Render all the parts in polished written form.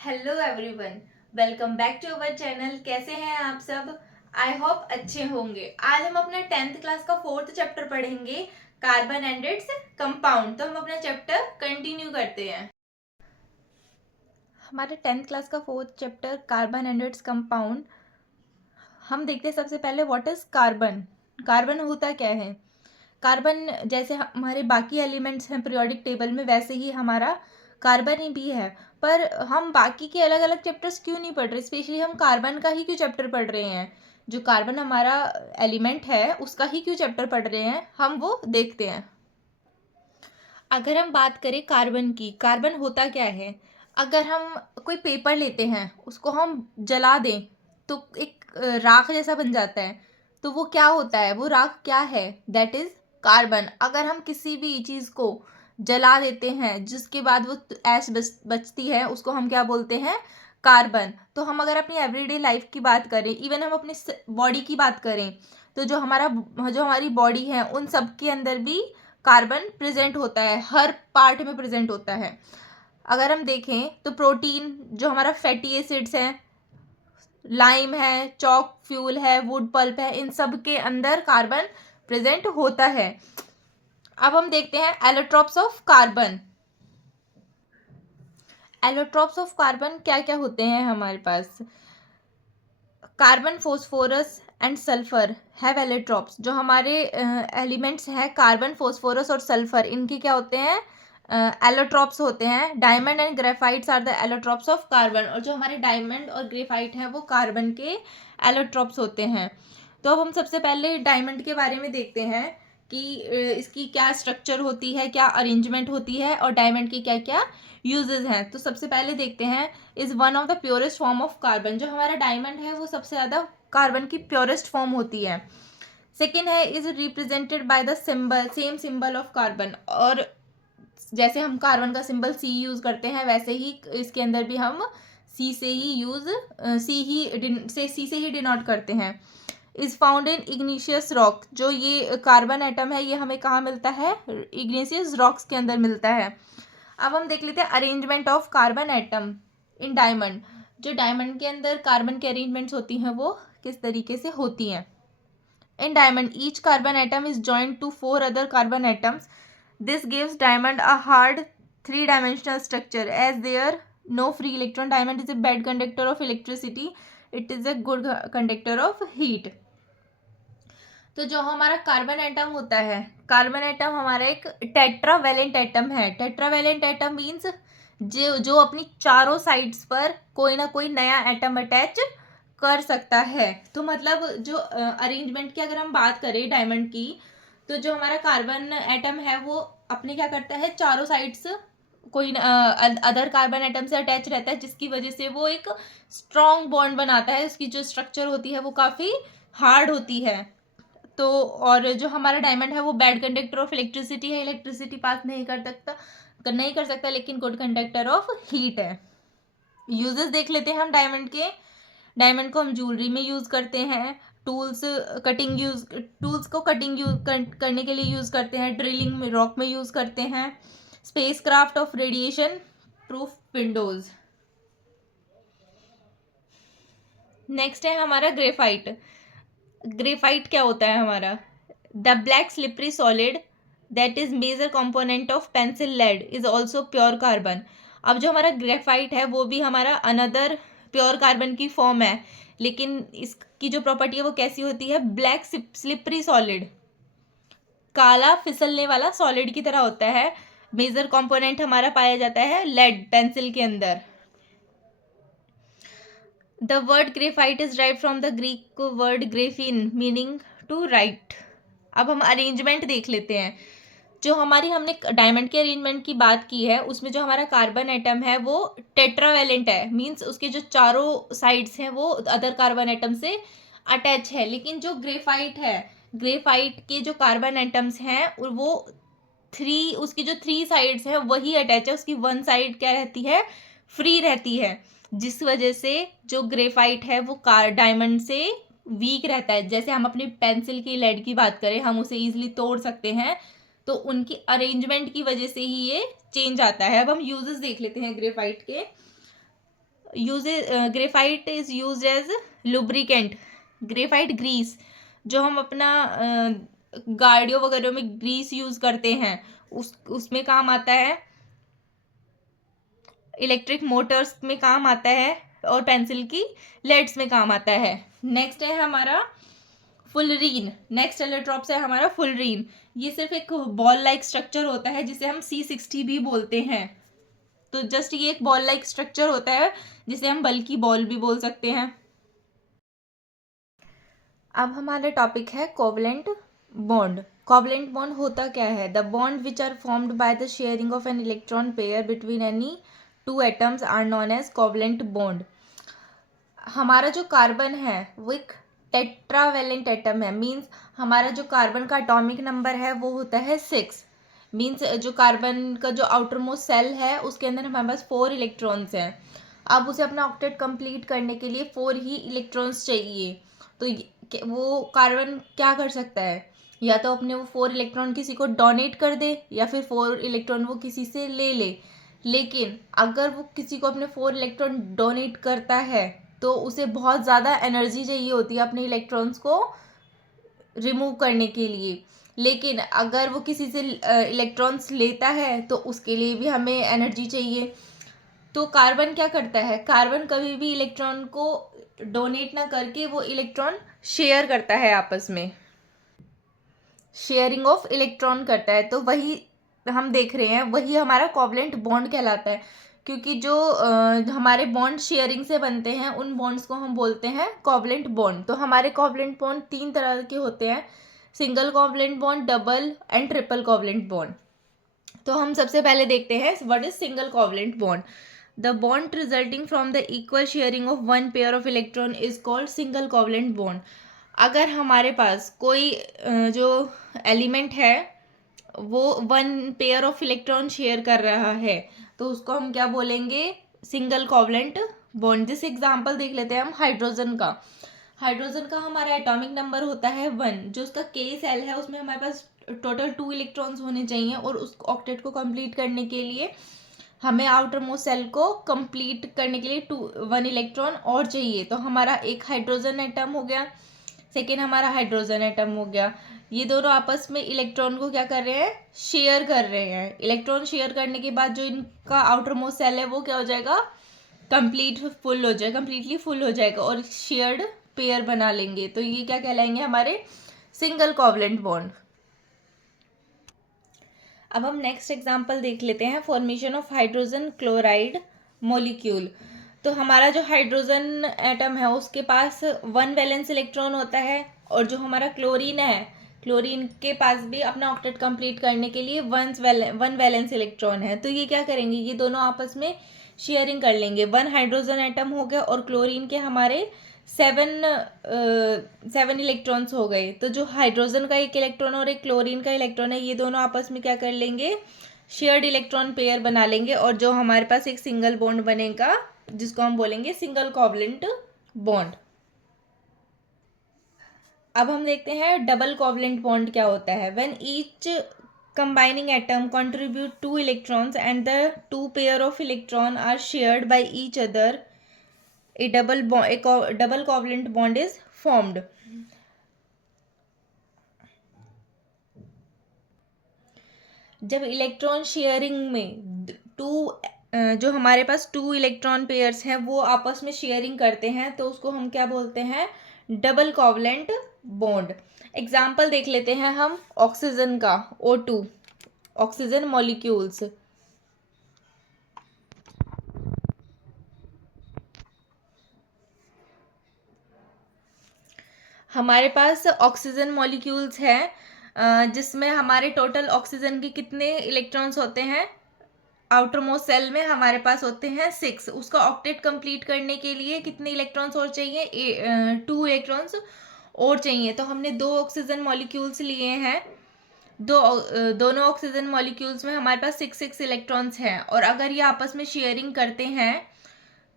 Hello everyone, welcome back to our channel. कैसे हैं आप सब? आई होप अच्छे होंगे। आज हम अपना 10th क्लास का 4th चैप्टर पढ़ेंगे, कार्बन एंड इट्स कंपाउंड। तो हम अपना चैप्टर कंटिन्यू करते हैं। हमारे 10th क्लास का 4th chapter carbon and its compound. हम देखते हैं सबसे पहले व्हाट इज कार्बन। कार्बन होता क्या है? कार्बन जैसे हमारे बाकी एलिमेंट्स हैं पीरियोडिक टेबल में, वैसे ही हमारा कार्बन ही भी है। पर हम बाकी के अलग अलग चैप्टर्स क्यों नहीं पढ़ रहे? स्पेशली हम कार्बन का ही क्यों चैप्टर पढ़ रहे हैं? जो कार्बन हमारा एलिमेंट है उसका ही क्यों चैप्टर पढ़ रहे हैं, हम वो देखते हैं। अगर हम बात करें कार्बन की, कार्बन होता क्या है? अगर हम कोई पेपर लेते हैं, उसको हम जला दें तो एक राख जैसा बन जाता है। तो वो क्या होता है? वो राख क्या है? That is carbon. अगर हम किसी भी चीज़ को जला देते हैं जिसके बाद वो ऐश बचती है, उसको हम क्या बोलते हैं? कार्बन। तो हम अगर अपनी एवरीडे लाइफ की बात करें, इवन हम अपनी बॉडी की बात करें, तो जो हमारी बॉडी है उन सब के अंदर भी कार्बन प्रेजेंट होता है, हर पार्ट में प्रेजेंट होता है। अगर हम देखें तो प्रोटीन, जो हमारा फैटी एसिड्स हैं, लाइम है, चॉक फ्यूल है, वुड पल्प है, इन सब के अंदर कार्बन प्रेजेंट होता है। अब हम देखते हैं allotropes of carbon. Allotropes of carbon क्या क्या होते हैं हमारे पास? Carbon, phosphorus and sulphur have allotropes. जो हमारे एलिमेंट्स हैं कार्बन, फोस्फोरस और सल्फर, इनके क्या होते हैं? एलोट्रॉप्स होते हैं। Diamond and graphites are the allotropes of carbon. और जो हमारे डायमंड और ग्रेफाइट हैं वो कार्बन के एलोट्रॉप्स होते हैं। तो अब हम सबसे पहले डायमंड के बारे में देखते हैं कि इसकी क्या स्ट्रक्चर होती है, क्या अरेंजमेंट होती है और डायमंड की क्या क्या यूजेस हैं। तो सबसे पहले देखते हैं, is one of the purest form of carbon. जो हमारा डायमंड है वो सबसे ज़्यादा कार्बन की प्योरेस्ट फॉर्म होती है। सेकेंड है, is represented by the symbol, same symbol of carbon. और जैसे हम कार्बन का सिंबल सी यूज़ करते हैं, वैसे ही इसके अंदर भी हम सी से ही सी से ही डिनोट करते हैं। Is found in igneous rock. जो ये कार्बन एटम है ये हमें कहाँ मिलता है? इग्निशियस रॉक्स के अंदर मिलता है। अब हम देख लेते हैं arrangement of carbon atom in diamond. जो डायमंड के अंदर कार्बन की अरेंजमेंट्स होती हैं वो किस तरीके से होती हैं? In diamond each carbon atom is joined to 4 other carbon atoms. This gives diamond a hard 3-dimensional structure. As there no free electron, diamond is a bad conductor of electricity. It is a good conductor of heat. तो जो हमारा carbon atom होता है, carbon atom हमारा एक tetravalent atom है। Tetravalent atom means जो अपनी चारों साइड्स पर कोई ना कोई नया एटम अटैच कर सकता है। तो मतलब जो अरेंजमेंट की अगर हम बात करें डायमंड की, तो जो हमारा कार्बन एटम है वो अपने क्या करता है, चारों साइड्स कोई अदर कार्बन एटम से अटैच रहता है, जिसकी वजह से वो एक स्ट्रॉन्ग बॉन्ड बनाता है। उसकी जो स्ट्रक्चर होती है वो काफ़ी हार्ड होती है। तो और जो हमारा डायमंड है वो बैड कंडक्टर ऑफ इलेक्ट्रिसिटी है, इलेक्ट्रिसिटी पास नहीं कर सकता, लेकिन गुड कंडक्टर ऑफ हीट है। यूजेस देख लेते हैं हम डायमंड के। डायमंड को हम ज्वेलरी में यूज़ करते हैं, टूल्स को कटिंग करने के लिए यूज़ करते हैं, ड्रिलिंग में, रॉक में यूज़ करते हैं, space craft of radiation proof windows. Next है हमारा ग्रेफाइट। ग्रेफाइट क्या होता है हमारा? The black slippery solid that is major component of pencil lead is also pure carbon. अब जो हमारा ग्रेफाइट है वो भी हमारा अनदर प्योर कार्बन की फॉर्म है, लेकिन इसकी जो प्रॉपर्टी है वो कैसी होती है? ब्लैक स्लिपरी सॉलिड, काला फिसलने वाला सॉलिड की तरह होता है। मेजर कंपोनेंट हमारा पाया जाता है लेड, पेंसिल के अंदर। The word graphite is right from the Greek word graphein meaning to write. अब हम अरेंजमेंट देख लेते हैं। जो हमने डायमंड के अरेंजमेंट की बात की है, उसमें जो हमारा कार्बन एटम है वो टेट्रावेलेंट है, मीन्स उसके जो चारों साइड्स हैं वो अदर कार्बन एटम से अटैच है। लेकिन जो ग्रेफाइट है, ग्रेफाइट के जो कार्बन एटम्स हैं वो उसकी जो 3 साइड्स हैं वही अटैच है। उसकी 1 साइड क्या रहती है? फ्री रहती है, जिस वजह से जो ग्रेफाइट है वो डायमंड से वीक रहता है। जैसे हम अपनी पेंसिल की लेड की बात करें, हम उसे ईजिली तोड़ सकते हैं, तो उनकी अरेंजमेंट की वजह से ही ये चेंज आता है। अब हम यूजेस देख लेते हैं ग्रेफाइट के। Graphite is use as lubricant, graphite grease, जो हम अपना गाड़ियों वगैरह में ग्रीस यूज करते हैं उसमें काम आता है, इलेक्ट्रिक मोटर्स में काम आता है, और पेंसिल की लेड्स में काम आता है। नेक्स्ट है हमारा फुलरीन, नेक्स्ट एलोट्रॉप्स है हमारा फुलरीन। ये सिर्फ एक बॉल लाइक स्ट्रक्चर होता है जिसे हम C60 भी बोलते हैं। तो जस्ट ये एक बॉल लाइक स्ट्रक्चर होता है जिसे हम बल्कि बॉल भी बोल सकते हैं। अब हमारा टॉपिक है कोवलेंट बॉन्ड। कोवलेंट बॉन्ड होता क्या है? The bond which are formed by the sharing of an electron pair between any two atoms are known as covalent bond. हमारा जो कार्बन है वो एक टेट्रावेलेंट एटम है, मीन्स हमारा जो कार्बन का एटॉमिक नंबर है वो होता है 6। मीन्स जो कार्बन का जो आउटर मोस्ट सेल है उसके अंदर हमारे पास 4 इलेक्ट्रॉन्स हैं। अब उसे अपना ऑक्टेट कंप्लीट करने के लिए 4 ही इलेक्ट्रॉन्स चाहिए। तो वो कार्बन क्या कर सकता है? या तो अपने वो 4 इलेक्ट्रॉन किसी को डोनेट कर दे या फिर 4 इलेक्ट्रॉन वो किसी से ले ले। लेकिन अगर वो किसी को अपने 4 इलेक्ट्रॉन डोनेट करता है तो उसे बहुत ज़्यादा एनर्जी चाहिए होती है अपने इलेक्ट्रॉन्स को रिमूव करने के लिए। लेकिन अगर वो किसी से इलेक्ट्रॉन्स लेता है तो उसके लिए भी हमें एनर्जी चाहिए। तो कार्बन क्या करता है? कार्बन कभी भी इलेक्ट्रॉन को डोनेट ना करके वो इलेक्ट्रॉन शेयर करता है, आपस में शेयरिंग ऑफ इलेक्ट्रॉन करता है। तो वही हम देख रहे हैं, वही हमारा कोवलेंट बॉन्ड कहलाता है। क्योंकि जो हमारे बॉन्ड शेयरिंग से बनते हैं उन बॉन्ड्स को हम बोलते हैं कोवलेंट बॉन्ड। तो हमारे कोवलेंट बॉन्ड 3 तरह के होते हैं, single covalent bond, double and triple covalent bond. तो हम सबसे पहले देखते हैं what is single covalent bond. The bond resulting from the equal sharing of one pair of electron is called single covalent bond. अगर हमारे पास कोई जो एलिमेंट है वो 1 पेयर ऑफ इलेक्ट्रॉन शेयर कर रहा है तो उसको हम क्या बोलेंगे? Single covalent bond. जिस एग्जांपल देख लेते हैं हम हाइड्रोजन का। हाइड्रोजन का हमारा एटॉमिक नंबर होता है 1। जो उसका K सेल है उसमें हमारे पास टोटल 2 इलेक्ट्रॉन्स होने चाहिए, और उस ऑक्टेट को कंप्लीट करने के लिए हमें आउटर मोस्ट सेल को कंप्लीट करने के लिए 1 इलेक्ट्रॉन और चाहिए। तो हमारा एक हाइड्रोजन एटम हो गया, सेकेंड हमारा हाइड्रोजन एटम हो गया। ये दोनों आपस में इलेक्ट्रॉन को क्या कर रहे हैं? शेयर कर रहे हैं। इलेक्ट्रॉन शेयर करने के बाद जो इनका आउटर मोस्ट सेल है वो क्या हो जाएगा? कंप्लीटली फुल हो जाएगा और शेयर्ड पेयर बना लेंगे। तो ये क्या कहलाएंगे? हमारे सिंगल कोवलेंट बॉन्ड। अब हम नेक्स्ट एग्जांपल देख लेते हैं, formation of hydrogen chloride molecule. तो हमारा जो हाइड्रोजन एटम है उसके पास 1 वैलेंस इलेक्ट्रॉन होता है, और जो हमारा क्लोरीन है, क्लोरीन के पास भी अपना ऑक्टेट कंप्लीट करने के लिए 1 वैलेंस इलेक्ट्रॉन है। तो ये क्या करेंगे? ये दोनों आपस में शेयरिंग कर लेंगे। 1 हाइड्रोजन एटम हो गया और क्लोरीन के हमारे 7 इलेक्ट्रॉन्स हो गए। तो जो हाइड्रोजन का एक इलेक्ट्रॉन और एक क्लोरीन का इलेक्ट्रॉन है ये दोनों आपस में क्या कर लेंगे? शेयर्ड इलेक्ट्रॉन पेयर बना लेंगे, और जो हमारे पास एक सिंगल बॉन्ड बनेगा जिसको हम बोलेंगे सिंगल कोवलेंट बॉन्ड। अब हम देखते हैं डबल कोवलेंट बॉन्ड क्या होता है। When each combining atom contribute 2 electrons and the 2 pair of electron are shared by each other, a double covalent bond is formed. जब इलेक्ट्रॉन शेयरिंग में जो हमारे पास 2 इलेक्ट्रॉन पेयर्स हैं वो आपस में शेयरिंग करते हैं तो उसको हम क्या बोलते हैं? Double covalent bond. एग्जाम्पल देख लेते हैं हम ऑक्सीजन का, O2, ऑक्सीजन मॉलिक्यूल्स। हमारे पास ऑक्सीजन मॉलिक्यूल्स हैं जिसमें हमारे टोटल ऑक्सीजन के कितने इलेक्ट्रॉन्स होते हैं? आउटर मोस्ट सेल में हमारे पास होते हैं 6। उसका ऑक्टेट कंप्लीट करने के लिए कितने इलेक्ट्रॉन्स और चाहिए? 2 इलेक्ट्रॉन्स और चाहिए। तो हमने 2 ऑक्सीजन मॉलिक्यूल्स लिए हैं, दोनों ऑक्सीजन मॉलिक्यूल्स में हमारे पास 6 इलेक्ट्रॉन्स हैं, और अगर ये आपस में शेयरिंग करते हैं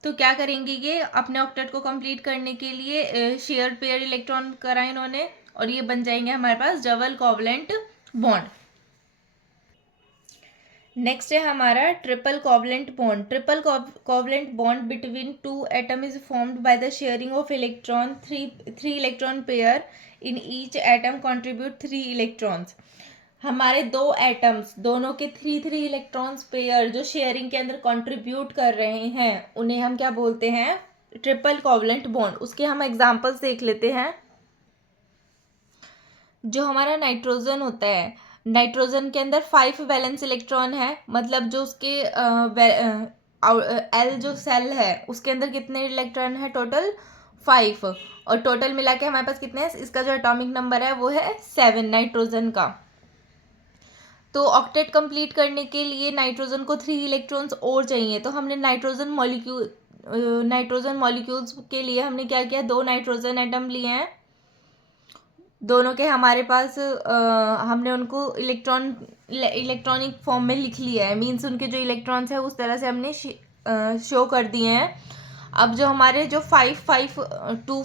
तो क्या करेंगे? ये अपने ऑक्टेट को कंप्लीट करने के लिए शेयर पेयर इलेक्ट्रॉन करा इन्होंने, और ये बन जाएंगे हमारे पास डबल कोवलेंट बॉन्ड। नेक्स्ट है हमारा triple covalent bond. Triple covalent bond between two atom is formed by the sharing of electron, three electron pair in each atom contribute 3 electrons. हमारे दो एटम्स, दोनों के थ्री इलेक्ट्रॉन्स पेयर जो sharing के अंदर contribute कर रहे हैं, उन्हें हम क्या बोलते हैं? Triple covalent bond. उसके हम एग्जांपल्स देख लेते हैं। जो हमारा नाइट्रोजन होता है, नाइट्रोजन के अंदर 5 वैलेंस इलेक्ट्रॉन है, मतलब जो उसके एल जो सेल है उसके अंदर कितने इलेक्ट्रॉन है? टोटल 5। और टोटल मिला के हमारे पास कितने हैं? इसका जो एटॉमिक नंबर है वो है 7 नाइट्रोजन का। तो ऑक्टेट कंप्लीट करने के लिए नाइट्रोजन को 3 इलेक्ट्रॉन्स और चाहिए। तो हमने नाइट्रोजन मॉलिक्यूल्स के लिए हमने क्या किया? 2 नाइट्रोजन एटम लिए हैं, दोनों के हमारे पास हमने उनको इलेक्ट्रॉनिक फॉर्म में लिख लिया है, मीन्स उनके जो इलेक्ट्रॉन्स है उस तरह से हमने शो कर दिए हैं। अब जो हमारे जो 5 और 2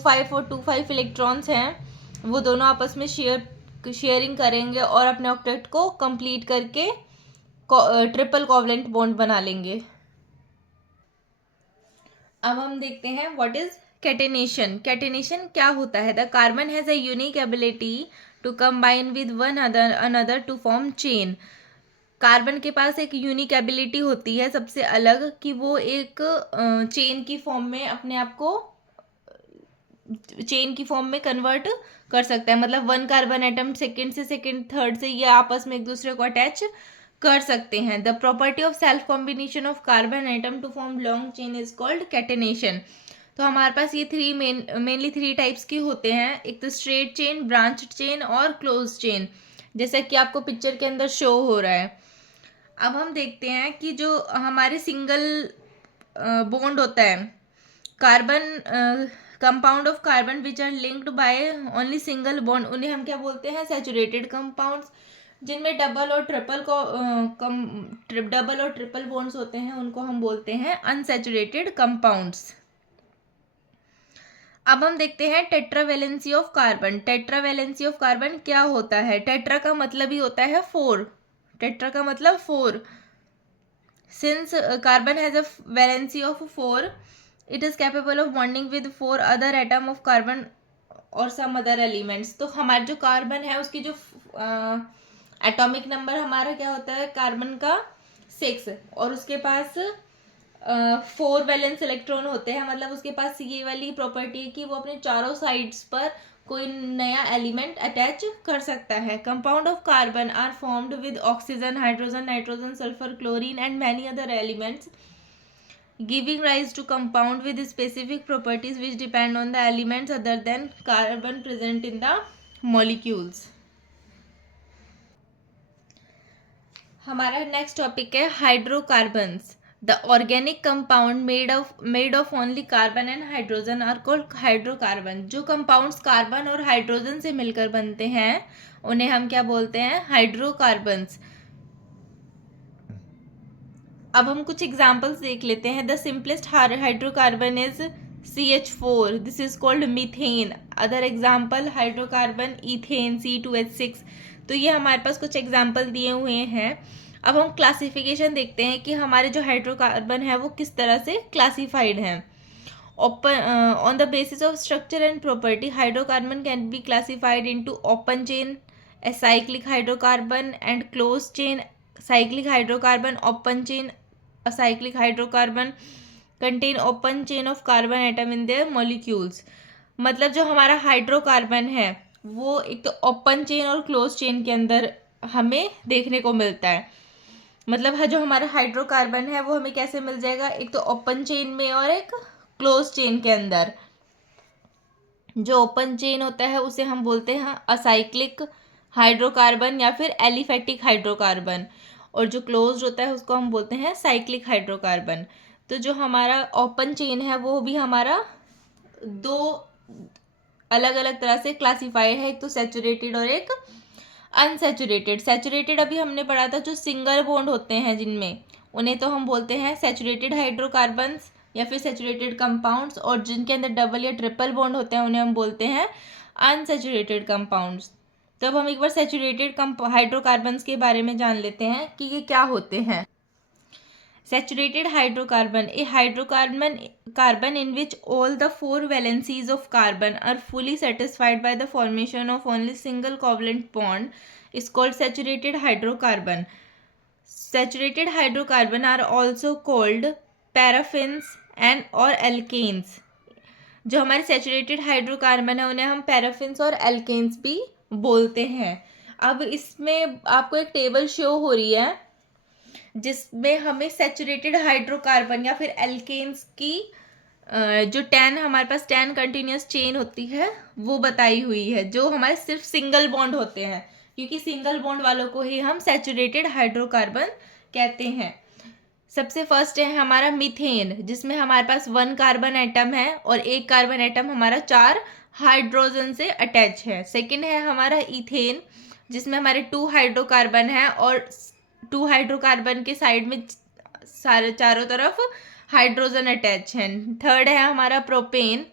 5 इलेक्ट्रॉन्स हैं वो दोनों आपस में शेयरिंग करेंगे और अपने ऑक्टेट को कंप्लीट करके ट्रिपल कोवलेंट बॉन्ड बना लेंगे। अब हम देखते हैं व्हाट इज कैटेनेशन। कैटेनेशन क्या होता है? The carbon has a unique ability to combine with one another to form chain. Carbon के पास एक यूनिक एबिलिटी होती है सबसे अलग, कि वो एक चेन की फॉर्म में अपने आप को चेन की फॉर्म में कन्वर्ट कर सकता है। मतलब 1 कार्बन एटम सेकंड से सेकंड थर्ड से ये आपस में एक दूसरे को अटैच कर सकते हैं। The property of self combination of carbon atom to form long chain is called catenation. तो हमारे पास ये मेनली 3 टाइप्स के होते हैं। एक तो स्ट्रेट चेन, ब्रांच्ड चेन और क्लोज चेन, जैसा कि आपको पिक्चर के अंदर शो हो रहा है। अब हम देखते हैं कि जो हमारे सिंगल बॉन्ड होता है, carbon compound of carbon which are linked by only single bond, उन्हें हम क्या बोलते हैं? Saturated compounds. जिनमें डबल और ट्रिपल बॉन्ड्स होते हैं उनको हम बोलते हैं अनसैचुरेटेड कंपाउंड्स। अब हम देखते हैं tetravalency of carbon. Tetravalency of carbon क्या होता है? टेट्रा का मतलब ही होता है 4। टेट्रा का मतलब 4। Since carbon has a valency of 4, it is capable of bonding with 4 other atom of carbon और सम अदर एलिमेंट्स। तो हमारा जो कार्बन है उसकी जो एटॉमिक नंबर हमारा क्या होता है? कार्बन का 6, और उसके पास 4 वैलेंस इलेक्ट्रॉन होते हैं। मतलब उसके पास ये वाली प्रॉपर्टी है कि वो अपने चारों साइड्स पर कोई नया एलिमेंट अटैच कर सकता है। Compound of carbon are formed with oxygen, hydrogen, nitrogen, sulphur, chlorine and many other elements, giving rise to compound with specific properties which depend on the elements other than carbon present in the molecules. हमारा next topic है hydrocarbons. The organic compound made of only carbon and hydrogen are called hydrocarbon. जो compounds carbon और hydrogen से मिलकर बनते हैं उन्हें हम क्या बोलते हैं? हाइड्रोकार्बन्स। अब हम कुछ एग्जाम्पल्स देख लेते हैं। The simplest hydrocarbon is CH4, this is called methane. Other example hydrocarbon ethane, C2H6। तो ये हमारे पास कुछ एग्जाम्पल दिए हुए हैं। अब हम क्लासिफिकेशन देखते हैं कि हमारे जो हाइड्रोकार्बन है वो किस तरह से क्लासिफाइड हैं। On the basis of structure and property, hydrocarbon can be classified into open chain acyclic hydrocarbon and closed chain cyclic hydrocarbon. Open chain acyclic hydrocarbon contain open chain of carbon atom in their molecules. मतलब जो हमारा hydrocarbon है वो एक तो open chain और close chain के अंदर हमें देखने को मिलता है। मतलब जो हमारा हाइड्रोकार्बन है वो हमें कैसे मिल जाएगा? एक तो ओपन चेन में और एक क्लोज चेन के अंदर। जो ओपन चेन होता है उसे हम बोलते हैं असाइक्लिक हाइड्रोकार्बन या फिर एलिफेटिक हाइड्रोकार्बन, और जो क्लोज्ड होता है उसको हम बोलते हैं साइक्लिक हाइड्रोकार्बन। तो जो हमारा ओपन चेन है वो भी हमारा 2 अलग अलग तरह से क्लासिफाइड है, एक तो सैचुरेटेड और एक अनसैचुरेटेड। सैचुरेटेड अभी हमने पढ़ा था, जो सिंगल बॉन्ड होते हैं जिनमें, उन्हें तो हम बोलते हैं सैचुरेटेड हाइड्रोकार्बन्स या फिर सैचुरेटेड कंपाउंड्स, और जिनके अंदर डबल या ट्रिपल बॉन्ड होते हैं उन्हें हम बोलते हैं अनसैचुरेटेड कंपाउंड्स। तो अब हम एक बार सैचुरेटेड हाइड्रोकार्बन्स के बारे में जान लेते हैं कि ये क्या होते हैं। Saturated hydrocarbon, a carbon in which all the four valencies of carbon are fully satisfied by the formation of only single covalent bond, is called saturated hydrocarbon. Saturated hydrocarbon are also called paraffins and or alkanes. जो हमारे saturated hydrocarbon है उन्हें हम paraffins और alkanes भी बोलते हैं। अब इसमें आपको एक टेबल शो हो रही है जिसमें हमें सैचुरेटेड हाइड्रोकार्बन या फिर एल्केन्स की जो 10 हमारे पास 10 कंटिन्यूस चेन होती है वो बताई हुई है, जो हमारे सिर्फ सिंगल बॉन्ड होते हैं, क्योंकि सिंगल बॉन्ड वालों को ही हम सैचुरेटेड हाइड्रोकार्बन कहते हैं। सबसे फर्स्ट है हमारा मीथेन, जिसमें हमारे पास 1 कार्बन एटम है और एक कार्बन एटम हमारा 4 हाइड्रोजन से अटैच है। सेकेंड है हमारा इथेन, जिसमें हमारे 2 हाइड्रोकार्बन है और 2 हाइड्रोकार्बन के साइड में सारे चारों तरफ हाइड्रोजन अटैच हैं। थर्ड है हमारा प्रोपेन,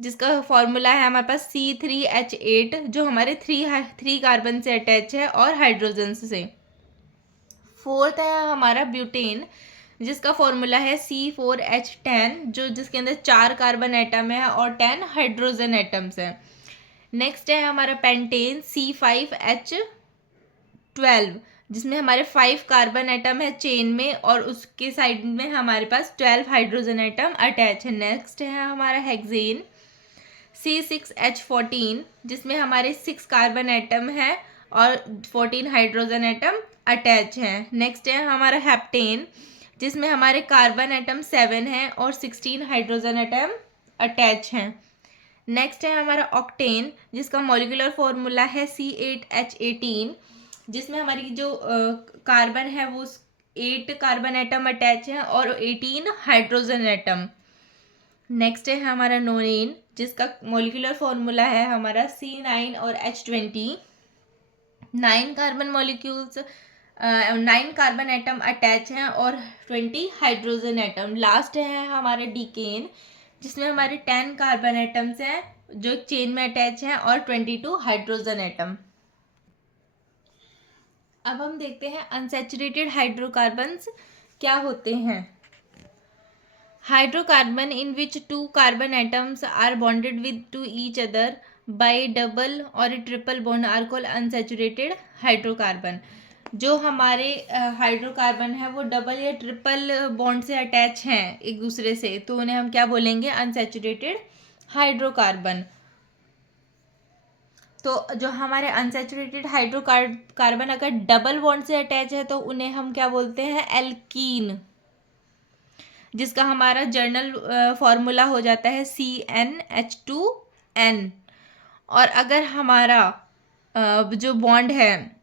जिसका फॉर्मूला है हमारे पास C3H8, जो हमारे 3 कार्बन से अटैच है और हाइड्रोजन से। फोर्थ है हमारा ब्यूटेन, जिसका फॉर्मूला है C4H10, जिसके अंदर 4 कार्बन एटम है और 10 हाइड्रोजन एटम्स हैं। नेक्स्ट है हमारा पेंटेन C5H12, जिसमें हमारे 5 कार्बन एटम है चेन में और उसके साइड में हमारे पास 12 हाइड्रोजन एटम अटैच है। नेक्स्ट है हमारा हेक्सेन C6H14, जिसमें हमारे 6 कार्बन एटम है और 14 हाइड्रोजन एटम अटैच हैं। नेक्स्ट है हमारा हेप्टेन, जिसमें हमारे कार्बन एटम 7 हैं और 16 हाइड्रोजन एटम अटैच हैं। नेक्स्ट है हमारा ऑक्टेन, जिसका मॉलिक्यूलर फॉर्मूला है C8H18, जिसमें हमारी जो कार्बन है वो 8 कार्बन एटम अटैच हैं और 18 हाइड्रोजन एटम। नेक्स्ट है हमारा नोरेन, जिसका मॉलिक्यूलर फॉर्मूला है हमारा C9 और H20। 9 carbon molecules 9 carbon atom attach हैं और 20 हाइड्रोजन एटम। लास्ट है हमारा डीकेन, जिसमें हमारे 10 कार्बन एटम्स हैं जो चेन में अटैच हैं और 22 हाइड्रोजन एटम। अब हम देखते हैं अनसैचुरेटेड हाइड्रोकार्बन्स क्या होते हैं। Hydrocarbon in which 2 carbon atoms are bonded with to each other by double और triple bond are called unsaturated hydrocarbon. जो हमारे हाइड्रोकार्बन है वो डबल या ट्रिपल बॉन्ड से अटैच हैं एक दूसरे से, तो उन्हें हम क्या बोलेंगे, अनसैचुरेटेड हाइड्रोकार्बन। तो जो हमारे अनसैचुरेटेड हाइड्रोकार्बन अगर डबल बॉन्ड से अटैच है तो उन्हें हम क्या बोलते हैं, एल्कीन, जिसका हमारा जर्नल फॉर्मूला हो जाता है CnH2n। और अगर हमारा जो बॉन्ड है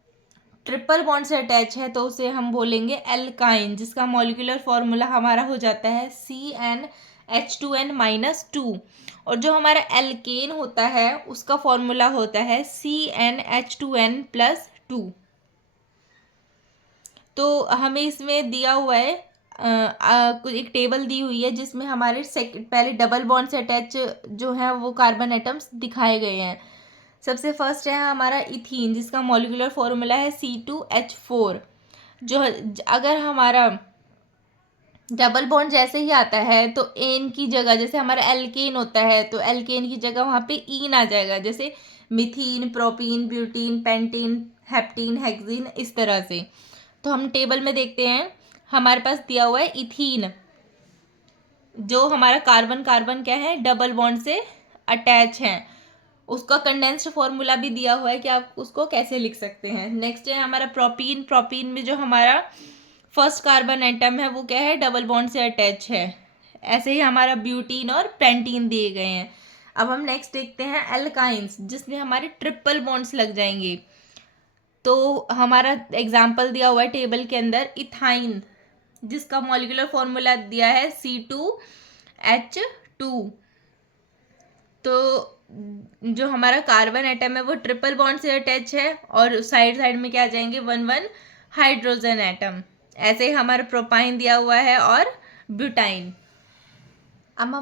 ट्रिपल बॉन्ड से अटैच है तो उसे हम बोलेंगे एल्काइन, जिसका मॉलिक्यूलर फॉर्मूला हमारा हो जाता है CnH2n-2। और जो हमारा एल्केन होता है उसका फॉर्मूला होता है CnH2n+2। तो हमें इसमें दिया हुआ है कुछ एक टेबल दी हुई है जिसमें हमारे पहले डबल बॉन्ड से अटैच जो है वो कार्बन एटम्स दिखाए गए हैं। सबसे फर्स्ट है हमारा इथीन, जिसका मॉलिक्यूलर फॉर्मूला है C2H4। जो अगर हमारा डबल बॉन्ड जैसे ही आता है तो एन की जगह, जैसे हमारा एल्केन होता है तो एल्केन की जगह वहाँ पे ईन आ जाएगा, जैसे मिथीन, प्रोपीन, ब्यूटीन, पेंटीन, हेप्टीन, हेक्सीन, इस तरह से। तो हम टेबल में देखते हैं, हमारे पास दिया हुआ है इथीन, जो हमारा कार्बन कार्बन क्या है, डबल बॉन्ड से अटैच है। उसका कंडेंस्ड फॉर्मूला भी दिया हुआ है कि आप उसको कैसे लिख सकते हैं। नेक्स्ट है हमारा प्रोपीन। प्रोपीन में जो हमारा फर्स्ट कार्बन एटम है वो क्या है, डबल बॉन्ड से अटैच है। ऐसे ही हमारा ब्यूटीन और पेंटीन दिए गए हैं। अब हम नेक्स्ट देखते हैं एल्काइंस, जिसमें हमारे ट्रिपल बॉन्ड्स लग जाएंगे। तो हमारा एग्जाम्पल दिया हुआ है टेबल के अंदर, इथाइन, जिसका मॉलिक्यूलर फॉर्मूला दिया है C2H2। तो जो हमारा कार्बन एटम है वो ट्रिपल बॉन्ड से अटैच है और साइड साइड में क्या आ जाएंगे, 1 हाइड्रोजन एटम। ऐसे ही हमारा प्रोपाइन दिया हुआ है और ब्यूटाइन। अब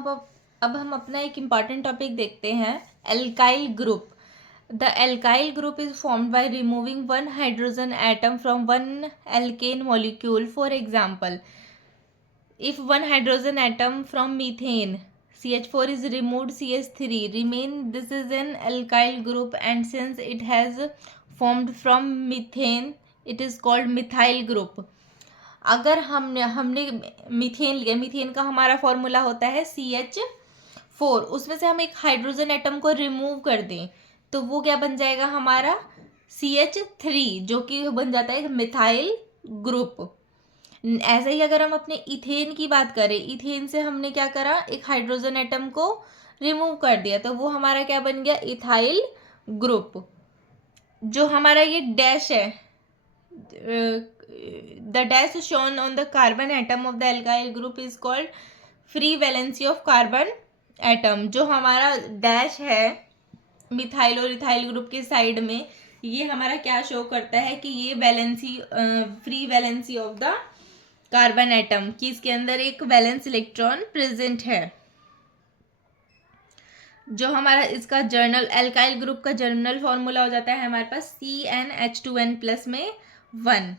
हम अपना एक इम्पॉर्टेंट टॉपिक देखते हैं, alkyl group. The alkyl group is formed by removing one hydrogen atom from one alkane molecule. For example, if one hydrogen atom from methane CH4 is removed, CH3 remain. This is an alkyl group, and since it has formed from methane, it is called methyl group. अगर हमने methane लिया, methane का हमारा formula होता है CH4, उसमें से हम एक हाइड्रोजन एटम को रिमूव कर दें तो वो क्या बन जाएगा हमारा CH3, जो कि बन जाता है मिथाइल ग्रुप. ऐसे ही अगर हम अपने इथेन की बात करें, इथेन से हमने क्या करा, एक हाइड्रोजन एटम को रिमूव कर दिया तो वो हमारा क्या बन गया, इथाइल ग्रुप. जो हमारा ये डैश है, the dash shown on the carbon atom of the alkyl group is called free valency of carbon atom. जो हमारा डैश है मिथाइल और इथाइल ग्रुप के साइड में, ये हमारा क्या शो करता है कि ये valency, free valency of the carbon atom, कि इसके अंदर एक वैलेंस इलेक्ट्रॉन प्रेजेंट है. जो हमारा इसका जर्नल एल्काइल ग्रुप का जर्नल फॉर्मूला हो जाता है हमारे पास CnH2n+ में 1.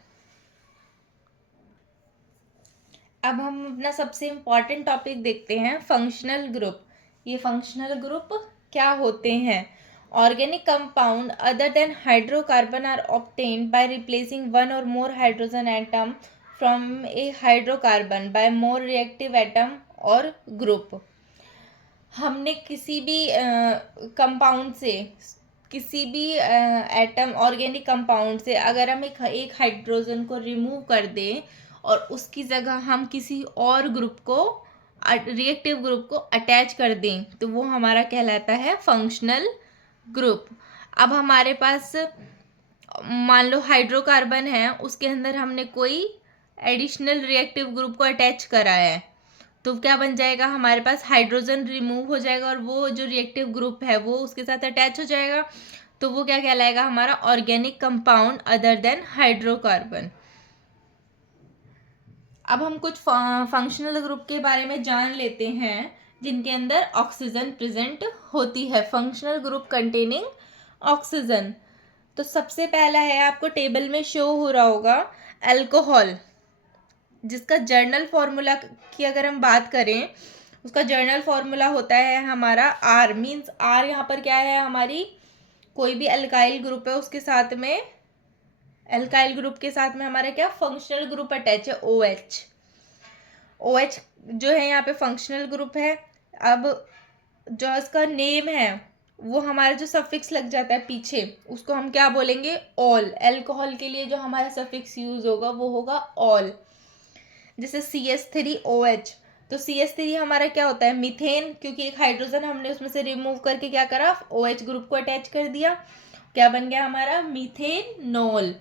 अब हम अपना सबसे इम्पॉर्टेंट टॉपिक देखते हैं, फंक्शनल ग्रुप. ये फंक्शनल ग्रुप क्या होते हैं? Organic compound other than hydrocarbon are obtained by replacing one or more hydrogen atom from a hydrocarbon by more reactive atom or group. हमने किसी भी कंपाउंड से, किसी भी एटम ऑर्गेनिक कंपाउंड से अगर हम एक हाइड्रोजन को रिमूव कर दें और उसकी जगह हम किसी और ग्रुप को, रिएक्टिव ग्रुप को अटैच कर दें तो वो हमारा कहलाता है फंक्शनल ग्रुप. अब हमारे पास मान लो हाइड्रोकार्बन है, उसके अंदर हमने कोई एडिशनल रिएक्टिव ग्रुप को अटैच करा है तो क्या बन जाएगा, हमारे पास हाइड्रोजन रिमूव हो जाएगा और वो जो रिएक्टिव ग्रुप है वो उसके साथ अटैच हो जाएगा तो वो क्या कहलाएगा, हमारा organic compound other than hydrocarbon. अब हम कुछ फंक्शनल ग्रुप के बारे में जान लेते हैं जिनके अंदर ऑक्सीजन प्रेजेंट होती है. Functional group containing oxygen. तो सबसे पहला है, आपको टेबल में शो हो रहा होगा, अल्कोहल, जिसका जर्नल फॉर्मूला की अगर हम बात करें, उसका जर्नल फॉर्मूला होता है हमारा R. मीन्स R यहाँ पर क्या है, हमारी कोई भी अल्काइल ग्रुप है उसके साथ में, अल्काइल ग्रुप के साथ में हमारा क्या फंक्शनल ग्रुप अटैच है, OH. OH जो है यहाँ पे फंक्शनल ग्रुप है. अब जो इसका नेम है वो हमारा जो सफिक्स लग जाता है पीछे, उसको हम क्या बोलेंगे, ऑल. अल्कोहल के लिए जो हमारा सफिक्स यूज होगा वो होगा ऑल. जैसे CH3OH, तो CH3 हमारा क्या होता है, मीथेन, क्योंकि एक हाइड्रोजन हमने उसमें से रिमूव करके क्या करा, OH ग्रुप को अटैच कर दिया, क्या बन गया हमारा मीथेनॉल.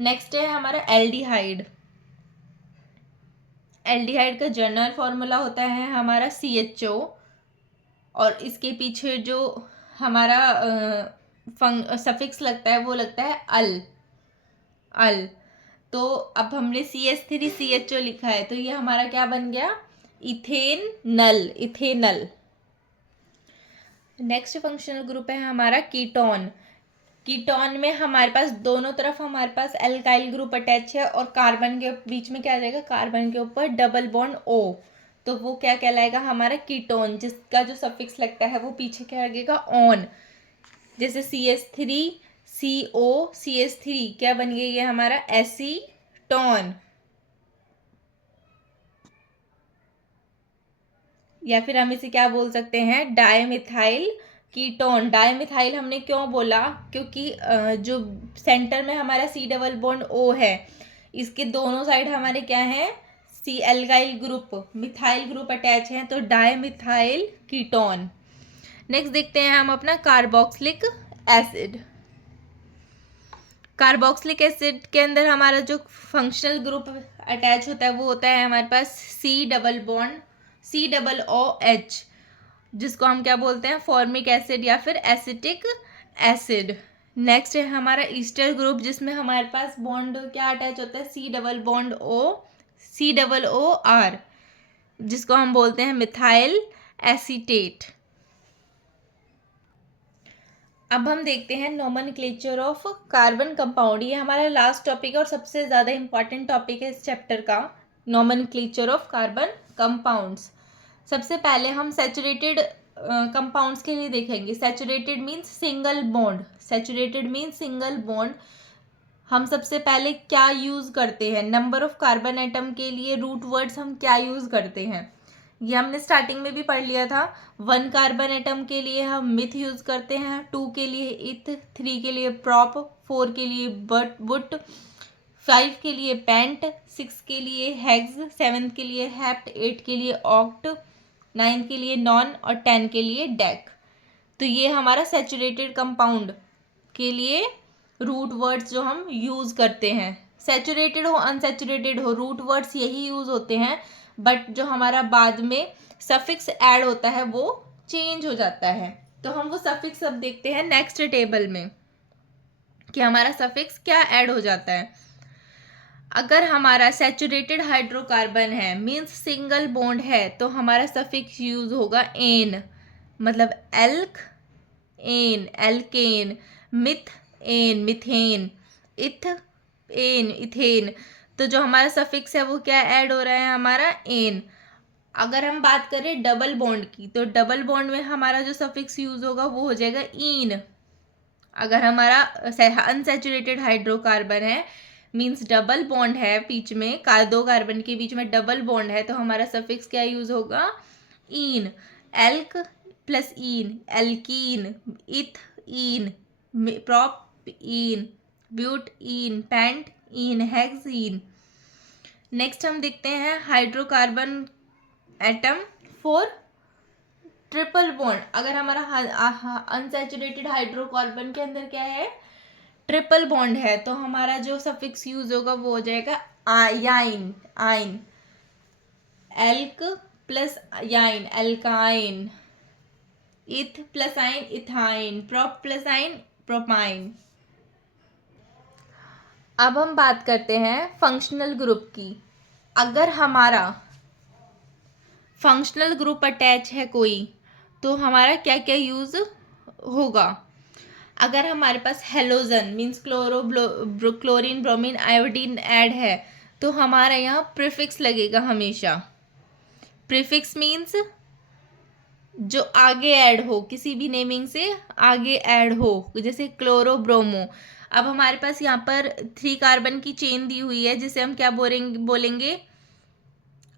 नेक्स्ट है हमारा एल्डिहाइड. एल्डिहाइड का जर्नल फॉर्मूला होता है हमारा CHO और इसके पीछे जो हमारा सफिक्स लगता है वो लगता है अल. तो अब हमने CH3CHO लिखा है तो ये हमारा क्या बन गया, इथेनल. नेक्स्ट फंक्शनल ग्रुप है हमारा कीटोन. कीटोन में हमारे पास दोनों तरफ हमारे पास एल्काइल ग्रुप अटैच है और कार्बन के बीच में क्या आ जाएगा, कार्बन के ऊपर डबल बॉन्ड O, तो वो क्या कहलाएगा हमारा कीटोन, जिसका जो सफिक्स लगता है वो पीछे क्या लगेगा, ऑन. जैसे CH3CO CH3 क्या बन गया, ये हमारा एसीटोन. या फिर हम इसे क्या बोल सकते हैं, डायमिथाइल कीटोन. डायमिथाइल हमने क्यों बोला, क्योंकि जो सेंटर में हमारा C+O है, इसके दोनों साइड हमारे क्या हैं, see alkyl group, methyl group attach हैं, तो डायमिथाइल कीटोन. नेक्स्ट देखते हैं हम अपना कार्बोक्सिलिक एसिड. कार्बोक्सिलिक एसिड के अंदर हमारा जो फंक्शनल ग्रुप अटैच होता है वो होता है हमारे पास COOH, जिसको हम क्या बोलते हैं, फॉर्मिक एसिड या फिर एसिटिक एसिड. नेक्स्ट है हमारा ईस्टर ग्रुप, जिसमें हमारे पास बॉन्ड क्या अटैच होता है, COOR, जिसको हम बोलते हैं मिथाइल एसीटेट. अब हम देखते हैं नोमेनक्लेचर ऑफ कार्बन कंपाउंड। ये हमारा लास्ट टॉपिक है और सबसे ज़्यादा इंपॉर्टेंट टॉपिक है इस चैप्टर का, नोमेनक्लेचर ऑफ कार्बन कंपाउंड्स। सबसे पहले हम सैचुरेटेड कंपाउंड्स के लिए देखेंगे। Saturated means single bond, saturated means single bond. हम सबसे पहले क्या यूज़ करते हैं, नंबर ऑफ कार्बन एटम के लिए रूट वर्ड्स हम क्या यूज़ करते हैं, ये हमने स्टार्टिंग में भी पढ़ लिया था। 1 कार्बन एटम के लिए हम मिथ यूज़ करते हैं, 2 के लिए इथ, 3 के लिए प्रॉप, 4 के लिए बुट, 5 के लिए पेंट, 6 के लिए हेग्स, 7 के लिए हेप्ट, 8 के लिए ऑक्ट, 9 के लिए नॉन और 10 के लिए डेक। तो ये हमारा सैचुरेटेड कंपाउंड के लिए रूट वर्ड्स जो हम यूज़ करते हैं। सैचुरेटेड हो अनसैचुरेटेड हो, रूट वर्ड्स यही यूज़ होते हैं, बट जो हमारा बाद में सफिक्स ऐड होता है वो चेंज हो जाता है। तो हम वो सफिक्स अब देखते हैं नेक्स्ट टेबल में कि हमारा सफिक्स क्या ऐड हो जाता है। अगर हमारा सैचुरेटेड हाइड्रोकार्बन है मीन्स सिंगल बॉन्ड है, तो हमारा सफिक्स यूज होगा एन, मतलब alk ane, alkane, meth ane, methane, eth ane, ethane. तो जो हमारा सफिक्स है वो क्या ऐड हो रहा है, हमारा एन। अगर हम बात करें डबल बॉन्ड की, तो डबल बॉन्ड में हमारा जो सफिक्स यूज होगा वो हो जाएगा ईन। अगर हमारा अनसैचुरेटेड हाइड्रोकार्बन है मीन्स डबल बॉन्ड है बीच में, दो कार्बन के बीच में डबल बॉन्ड है, तो हमारा सफिक्स क्या यूज होगा, ene. Alk plus ene, alkene, eth ene, prop ene, but ene, pent ene, hex ene. Next हम देखते हैं hydrocarbon atom for triple bond. अगर हमारा अनसैचुरेटेड हाइड्रोकार्बन के अंदर क्या है, ट्रिपल बॉन्ड है, तो हमारा जो सफिक्स यूज होगा वो हो जाएगा याइन, आइन, एल्क प्लस याइन, एल्काइन, इथ प्लस आइन, इथाइन, प्रोप प्लस आइन, प्रोपाइन। अब हम बात करते हैं फंक्शनल ग्रुप की। अगर हमारा फंक्शनल ग्रुप अटैच है कोई, तो हमारा क्या क्या यूज़ होगा। अगर हमारे पास halogen means chlorine, bromine, iodine add है, तो हमारा यहाँ प्रीफिक्स लगेगा हमेशा। प्रीफिक्स मीन्स जो आगे ऐड हो, किसी भी नेमिंग से आगे ऐड हो, जैसे क्लोरो, ब्रोमो। अब हमारे पास यहाँ पर 3 कार्बन की चेन दी हुई है, जिसे हम क्या बोलेंगे,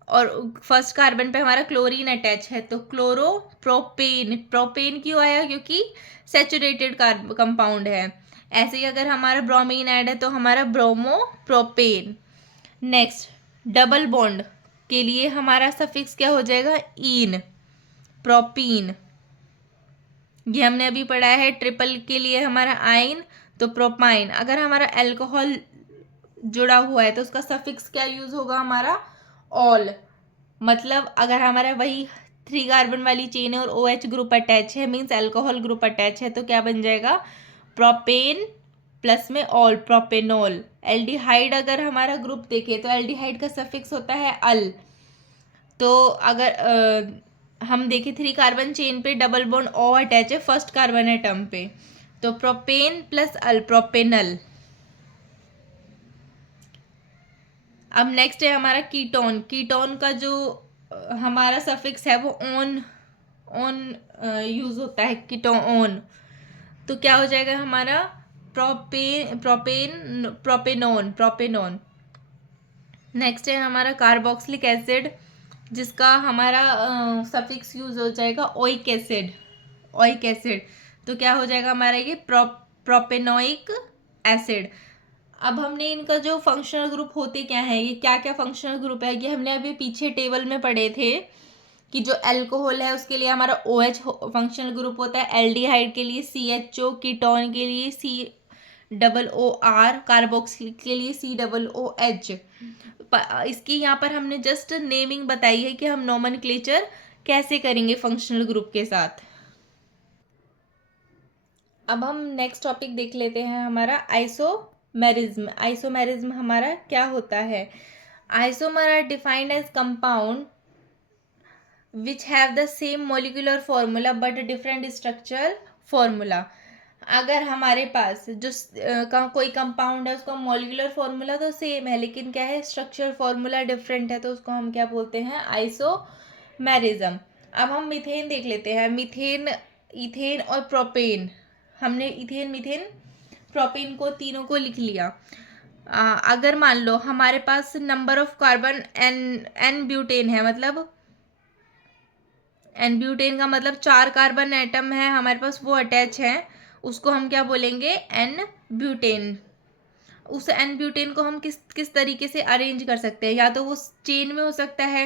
और फर्स्ट कार्बन पे हमारा क्लोरीन अटैच है, तो क्लोरो प्रोपेन। प्रोपेन क्यों आया, क्योंकि सैचुरेटेड कंपाउंड है। ऐसे ही अगर हमारा ब्रोमीन ऐड है तो हमारा bromo propane. Next double bond के लिए हमारा सफिक्स क्या हो जाएगा, ईन, प्रोपीन। ये हमने अभी पढ़ा है। ट्रिपल के लिए हमारा आइन, तो प्रोपाइन। अगर हमारा अल्कोहल जुड़ा हुआ है तो उसका सफिक्स क्या यूज होगा, हमारा ऑल। मतलब अगर हमारा वही 3 कार्बन वाली चेन है और OH ग्रुप अटैच है मीन्स अल्कोहल ग्रुप अटैच है, तो क्या बन जाएगा, प्रोपेन प्लस में ऑल, प्रोपेनॉल। एल्डिहाइड अगर हमारा ग्रुप देखे तो एल्डिहाइड का सफिक्स होता है अल। तो अगर हम देखें 3 कार्बन चेन पे डबल बॉन्ड ओ अटैच है फर्स्ट कार्बन एटम पे, तो प्रोपेन प्लस अल, प्रोपेनल। अब नेक्स्ट है हमारा कीटोन। कीटोन का जो हमारा सफिक्स है वो ओन यूज होता है, कीटोन। तो क्या हो जाएगा हमारा, प्रोपेनोन। नेक्स्ट है हमारा कार्बोक्सिलिक एसिड, जिसका हमारा सफिक्स यूज हो जाएगा ओइक एसिड। तो क्या हो जाएगा हमारा ये प्रोपेनोइक एसिड। अब हमने इनका जो फंक्शनल ग्रुप होते क्या है, ये क्या क्या फंक्शनल ग्रुप है, ये हमने अभी पीछे टेबल में पढ़े थे कि जो अल्कोहल है उसके लिए हमारा OH फंक्शनल ग्रुप होता है, एल्डिहाइड के लिए CHO, कीटोन के लिए COOR, कार्बोक्सिलिक के लिए COOH। इसकी यहाँ पर हमने जस्ट नेमिंग बताई है कि हम नोमेनक्लेचर कैसे करेंगे फंक्शनल ग्रुप के साथ। अब हम नेक्स्ट टॉपिक देख लेते हैं हमारा आइसोमेरिज्म। आइसोमेरिज्म हमारा क्या होता है। Isomer are defined as compound which have the same molecular formula but different structural formula. अगर हमारे पास जो कोई कंपाउंड है उसका मॉलिक्यूलर फॉर्मूला तो सेम है, लेकिन क्या है, स्ट्रक्चर फॉर्मूला डिफरेंट है, तो उसको हम क्या बोलते हैं, आइसोमेरिज्म। अब हम मीथेन देख लेते हैं। मीथेन, इथेन और प्रोपेन, हमने इथेन, मीथेन, प्रोपेन को तीनों को लिख लिया। अगर मान लो हमारे पास number of carbon n butane है, मतलब एन ब्यूटेन का मतलब 4 कार्बन एटम है हमारे पास, वो अटैच है, उसको हम क्या बोलेंगे, एन ब्यूटेन। उस एन ब्यूटेन को हम किस किस तरीके से अरेंज कर सकते हैं, या तो वो चेन में हो सकता है,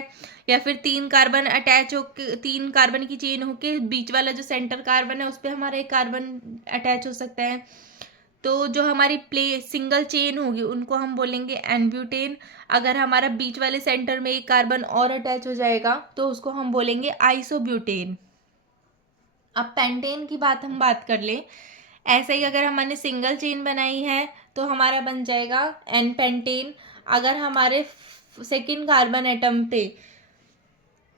या फिर 3 कार्बन अटैच हो, 3 कार्बन की चेन होके बीच वाला जो सेंटर कार्बन है उस पर हमारा एक कार्बन अटैच हो सकता है। तो जो हमारी सिंगल चेन होगी उनको हम बोलेंगे एन ब्यूटेन। अगर हमारा बीच वाले सेंटर में एक कार्बन और अटैच हो जाएगा तो उसको हम बोलेंगे आइसोब्यूटेन। अब पेंटेन की हम बात कर लें। ऐसे ही अगर हमने सिंगल चेन बनाई है तो हमारा बन जाएगा एन पेंटेन। अगर हमारे सेकेंड कार्बन एटम पे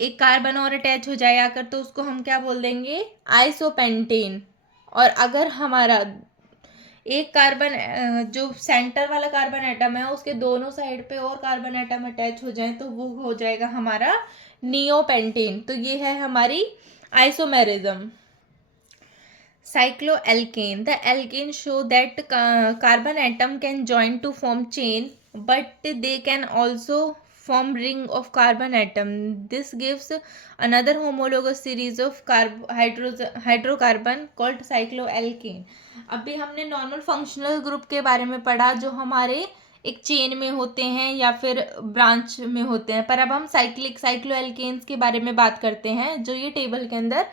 एक कार्बन और अटैच हो जाए आकर तो उसको हम क्या बोल देंगे, आइसोपेंटेन। और अगर हमारा एक कार्बन जो सेंटर वाला कार्बन एटम है उसके दोनों साइड पे और कार्बन एटम अटैच हो जाए तो वो हो जाएगा हमारा नियोपेंटेन। तो ये है हमारी isomerism. Cycloalkane. The alkane show that carbon atom can join to form chain, but they can also form ring of carbon atom. This gives another homologous series of hydrocarbon called cycloalkane. अभी हमने normal functional group के बारे में पढ़ा जो हमारे एक chain में होते हैं या फिर ब्रांच में होते हैं, पर अब हम साइक्लोएल्केन्स के बारे में बात करते हैं जो ये टेबल के अंदर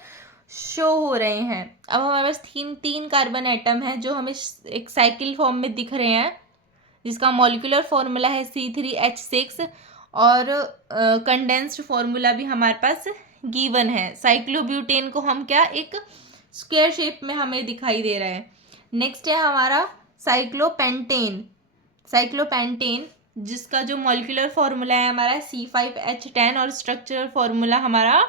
शो हो रहे हैं। अब हमारे पास तीन कार्बन एटम है जो हमें एक साइकिल फॉर्म में दिख रहे हैं, जिसका मॉलिक्यूलर फॉर्मूला है C3H6 और कंडेंस्ड फॉर्मूला भी हमारे पास गिवन है। साइक्लोब्यूटेन को हम क्या, एक स्क्वायर शेप में हमें दिखाई दे रहा है। नेक्स्ट है हमारा साइक्लोपेंटेन। साइक्लोपेंटेन जिसका जो मॉलिक्यूलर फॉर्मूला है हमारा C5H10 और स्ट्रक्चरल फॉर्मूला हमारा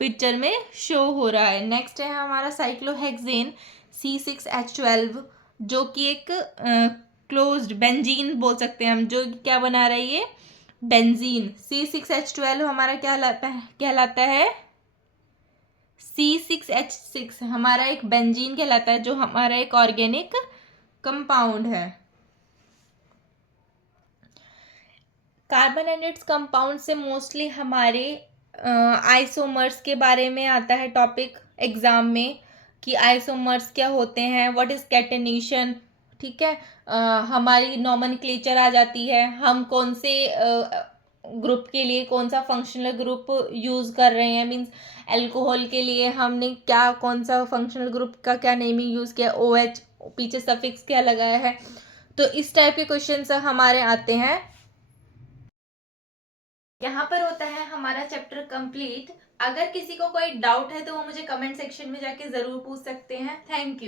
पिक्चर में शो हो रहा है। नेक्स्ट है हमारा साइक्लोहेक्सेन C6H12 जो कि एक क्लोज्ड बेंजीन बोल सकते हैं हम, जो क्या बना रहा है ये, बेंजीन। C6H12 हमारा क्या कहलाता है, C6H6 हमारा एक बेंजीन कहलाता है जो हमारा एक ऑर्गेनिक कंपाउंड है। कार्बन एंड इट्स कंपाउंड से मोस्टली हमारे आइसोमर्स के बारे में आता है टॉपिक एग्जाम में, कि आइसोमर्स क्या होते हैं, व्हाट इज कैटेनेशन। ठीक है, हमारी नॉमेनक्लेचर आ जाती है, हम कौन से ग्रुप के लिए कौन सा फंक्शनल ग्रुप यूज़ कर रहे हैं, मींस अल्कोहल के लिए हमने क्या, कौन सा फंक्शनल ग्रुप का क्या नेमिंग यूज़ किया, OH पीछे सफिक्स क्या लगाया है। तो इस टाइप के क्वेश्चन हमारे आते हैं। यहाँ पर होता है हमारा चैप्टर कंप्लीट। अगर किसी को कोई डाउट है तो वो मुझे कमेंट सेक्शन में जाके ज़रूर पूछ सकते हैं। Thank you.